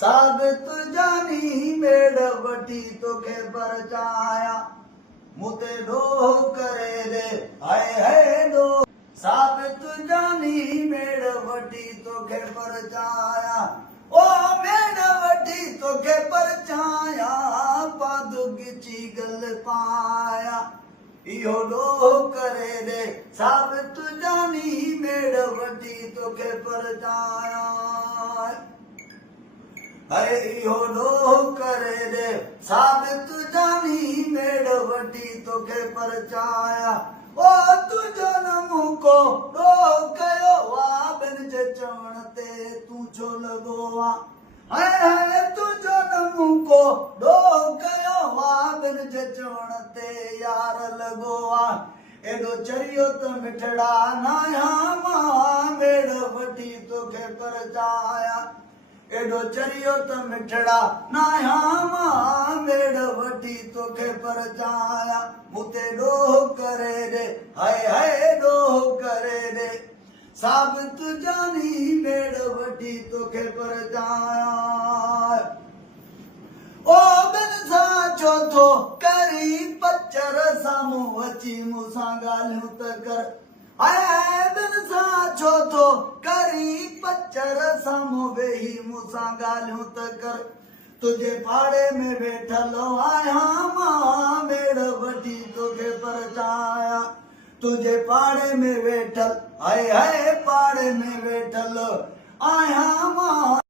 साबित जानी मेड़ वठी तोखे परचाया मुते डोह करे दे हाय हाय डो साबित जानी मेड़ वठी तोखे परचाया ओ मेड़ वठी तोखे परचाया पादुगिची गल पाया इहो डोह करे दे साबित जानी मेड़ वठी तोखे परचाया अरे इहो डोह करे दे साबित जानी मेड़ वठी तोखे परचाया ओ तुंहिंजो न मूं को डोह कयो आ ॿिन जे चवण ते तूं छो लॻो आ हाय हाय तुंहिंजो न मूं को डोह कयो आ ॿिन जे चवण ते यार लॻो आ एॾो चरियो त मिठड़ा नाया मां मेड़ वठी तोखे परचाया एॾो चरियो त मिठड़ा नाया मां मेड़ वठी तोखे परचाया मुते डोह करे दे हाय हाय डोह करे दे साबित जानी मेड़ वठी तोखे परचाया ओ ॿिन सां छो थो करी पचर साम्हूं अची मूंसां ॻाल्हियूं त कर हाय ॿिन सां छो थो करी पचर साम्हूं वेही मूंसां ॻाल्हियूं त कर तुंहिंजे पाड़े में वेठल आहियां मां मेड़ वठी तोखे परचाया तुंहिंजे पाड़े में वेठल हाय हाय पाड़े में वेठल आहियां मां